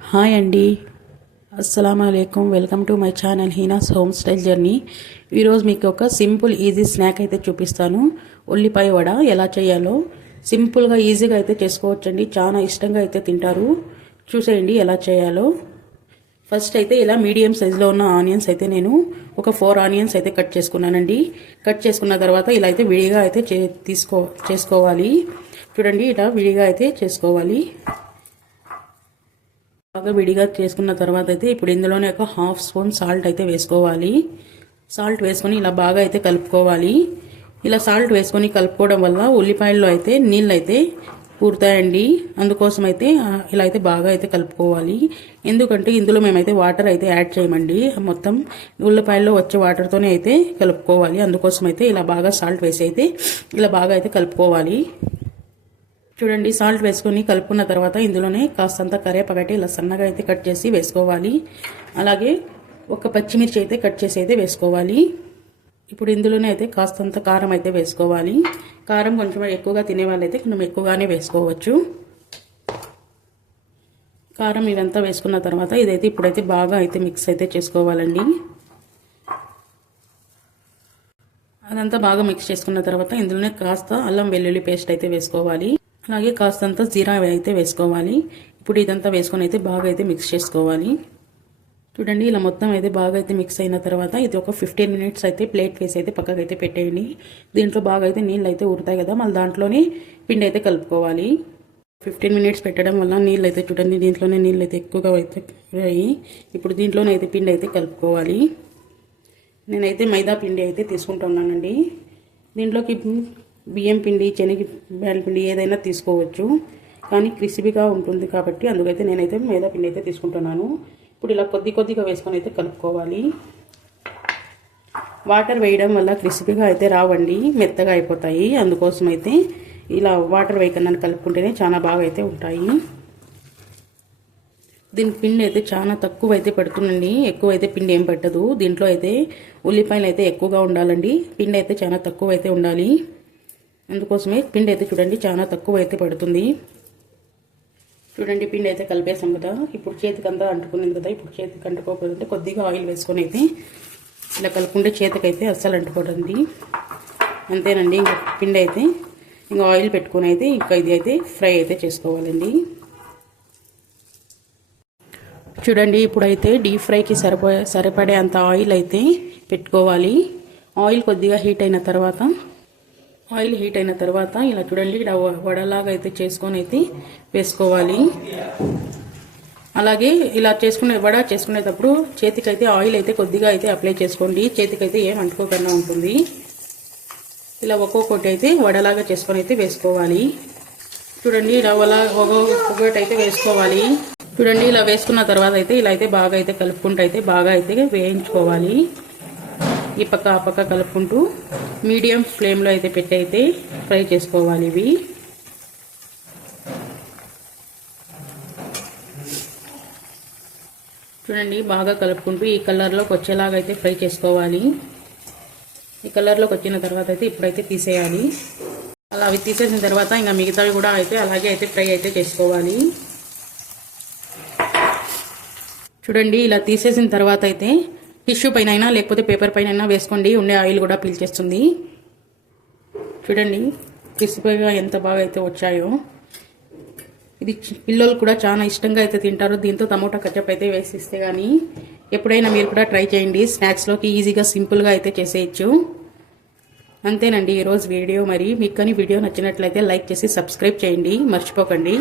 Hi అండి, అస్సలం అయికం. Welcome to my channel Heena's home style journey. ఈరోజు మీకు ఒక సింపుల్ ఈజీ స్నాక్ అయితే చూపిస్తాను. ఉల్లిపాయ వడ ఎలా చేయాలో సింపుల్గా ఈజీగా అయితే చేసుకోవచ్చండి. చాలా ఇష్టంగా అయితే తింటారు. చూసేయండి ఎలా చేయాలో. ఫస్ట్ అయితే ఇలా మీడియం సైజులో ఉన్న ఆనియన్స్ అయితే నేను ఒక 4 ఆనియన్స్ అయితే కట్ చేసుకున్నానండి. కట్ చేసుకున్న తర్వాత ఇలా అయితే విడిగా అయితే చేసుకోవాలి. చూడండి, ఇలా విడిగా అయితే చేసుకోవాలి. బాగా విడిగా చేసుకున్న తర్వాత అయితే ఇప్పుడు ఇందులోనే ఒక హాఫ్ స్పూన్ సాల్ట్ అయితే వేసుకోవాలి. సాల్ట్ వేసుకొని ఇలా బాగా అయితే కలుపుకోవాలి. ఇలా సాల్ట్ వేసుకొని కలుపుకోవడం వల్ల ఉల్లిపాయల్లో అయితే నీళ్ళు అయితే పూరుతాయండి. అందుకోసం అయితే ఇలా అయితే బాగా అయితే కలుపుకోవాలి. ఎందుకంటే ఇందులో మేమైతే వాటర్ అయితే యాడ్ చేయమండి. మొత్తం ఉల్లిపాయల్లో వచ్చే వాటర్తోనే అయితే కలుపుకోవాలి. అందుకోసం అయితే ఇలా బాగా సాల్ట్ వేసి అయితే ఇలా బాగా అయితే కలుపుకోవాలి. చూడండి, సాల్ట్ వేసుకొని కలుపుకున్న తర్వాత ఇందులోనే కాస్తంత కరివేపాకు ఇలా సన్నగా అయితే కట్ చేసి వేసుకోవాలి. అలాగే ఒక పచ్చిమిర్చి అయితే కట్ చేసి అయితే వేసుకోవాలి. ఇప్పుడు ఇందులోనే అయితే కాస్తంత కారం అయితే వేసుకోవాలి. కారం కొంచెం ఎక్కువగా తినే వాళ్ళైతే కొంచెం ఎక్కువగానే వేసుకోవచ్చు. కారం ఇదంతా వేసుకున్న తర్వాత ఇదైతే ఇప్పుడైతే బాగా అయితే మిక్స్ అయితే చేసుకోవాలండి. అదంతా బాగా మిక్స్ చేసుకున్న తర్వాత ఇందులోనే కాస్త అల్లం వెల్లుల్లి పేస్ట్ అయితే వేసుకోవాలి. అలాగే కాస్తంత జీరా అయితే వేసుకోవాలి. ఇప్పుడు ఇదంతా వేసుకొని అయితే బాగా అయితే మిక్స్ చేసుకోవాలి. చూడండి, ఇలా మొత్తం అయితే బాగా అయితే మిక్స్ అయిన తర్వాత ఇది ఒక 15 మినిట్స్ అయితే ప్లేట్ వేసి అయితే పక్కకు అయితే పెట్టేయండి. దీంట్లో బాగా అయితే నీళ్ళు అయితే ఉడతాయి కదా, మళ్ళీ దాంట్లోనే పిండి అయితే కలుపుకోవాలి. 15 మినిట్స్ పెట్టడం వల్ల నీళ్ళు అయితే చూడండి, దీంట్లోనే నీళ్ళు అయితే ఎక్కువగా అయితే అయ్యి ఇప్పుడు దీంట్లోనే అయితే పిండి అయితే కలుపుకోవాలి. నేనైతే మైదా పిండి అయితే తీసుకుంటున్నానండి. దీంట్లోకి బియ్యం పిండి, శనగ బేల పిండి ఏదైనా తీసుకోవచ్చు, కానీ క్రిస్పీగా ఉంటుంది కాబట్టి అందుకైతే నేనైతే మైదా పిండి అయితే తీసుకుంటున్నాను. ఇప్పుడు ఇలా కొద్దిగా వేసుకొని అయితే కలుపుకోవాలి. వాటర్ వేయడం వల్ల క్రిస్పీగా అయితే రావండి, మెత్తగా అయిపోతాయి. అందుకోసం అయితే ఇలా వాటర్ వేయకుండా కలుపుకుంటేనే చాలా బాగా అయితే ఉంటాయి. దీని పిండి అయితే చాలా తక్కువ అయితే పడుతుందండి, ఎక్కువ అయితే పిండి ఏం పట్టదు. దీంట్లో అయితే ఉల్లిపాయలు అయితే ఎక్కువగా ఉండాలండి, పిండి అయితే చాలా తక్కువ అయితే ఉండాలి. అందుకోసమే పిండి అయితే చూడండి చాలా తక్కువ అయితే పడుతుంది. చూడండి, పిండి అయితే కలిపేసాం కదా, ఇప్పుడు చేతికి అంతా అంటుకునేది కదా. ఇప్పుడు చేతికి అంటుకోకపోతే కొద్దిగా ఆయిల్ వేసుకొని అయితే ఇలా కలుపుకుంటే చేతికైతే అస్సలు అంటుకోదండి. అంతేనండి, ఇంకా పిండి అయితే ఇంకా ఆయిల్ పెట్టుకొని అయితే ఇంకా ఇది అయితే ఫ్రై అయితే చేసుకోవాలండి. చూడండి, ఇప్పుడైతే డీప్ ఫ్రైకి సరిపడే అంత ఆయిల్ అయితే పెట్టుకోవాలి. ఆయిల్ కొద్దిగా హీట్ అయిన తర్వాత ఇలా చూడండి, ఇలా వడలాగా అయితే చేసుకొని అయితే వేసుకోవాలి. అలాగే ఇలా వడ చేసుకునేటప్పుడు చేతికైతే ఆయిల్ అయితే కొద్దిగా అయితే అప్లై చేసుకోండి. చేతికైతే ఏం అంటుకోకుండా ఉంటుంది. ఇలా ఒక్కొక్కటి అయితే వడలాగా చేసుకొని అయితే వేసుకోవాలి. చూడండి, ఇలా ఒక్కొక్కటి అయితే వేసుకోవాలి. చూడండి, ఇలా వేసుకున్న తర్వాత అయితే ఇలా అయితే బాగా అయితే కలుపుకుంటూ అయితే బాగా అయితే వేయించుకోవాలి. ఈ పక్క ఆ పక్క కలుపుకుంటూ మీడియం ఫ్లేమ్లో అయితే పెట్టి అయితే ఫ్రై చేసుకోవాలి. ఇవి చూడండి, బాగా కలుపుకుంటూ ఈ కలర్లోకి వచ్చేలాగా అయితే ఫ్రై చేసుకోవాలి. ఈ కలర్లోకి వచ్చిన తర్వాత అయితే ఇప్పుడైతే తీసేయాలి. అలా అవి తీసేసిన తర్వాత ఇంకా మిగతావి కూడా అయితే అలాగే అయితే ఫ్రై అయితే చేసుకోవాలి. చూడండి, ఇలా తీసేసిన తర్వాత అయితే టిష్యూ పైన అయినా లేకపోతే పేపర్ పైన అయినా వేసుకోండి, ఉండే ఆయిల్ కూడా పీల్చేస్తుంది. చూడండి, క్రిస్పీగా ఎంత బాగా అయితే వచ్చాయో. ఇది పిల్లలు కూడా చాలా ఇష్టంగా అయితే తింటారు. దీంతో టమోటా కచప్ అయితే వేసిస్తే కానీ ఎప్పుడైనా మీరు కూడా ట్రై చేయండి. స్నాక్స్లోకి ఈజీగా సింపుల్గా అయితే చేసేయచ్చు. అంతేనండి ఈరోజు వీడియో. మరి మీకు కానీ వీడియో నచ్చినట్లయితే లైక్ చేసి సబ్స్క్రైబ్ చేయండి, మర్చిపోకండి.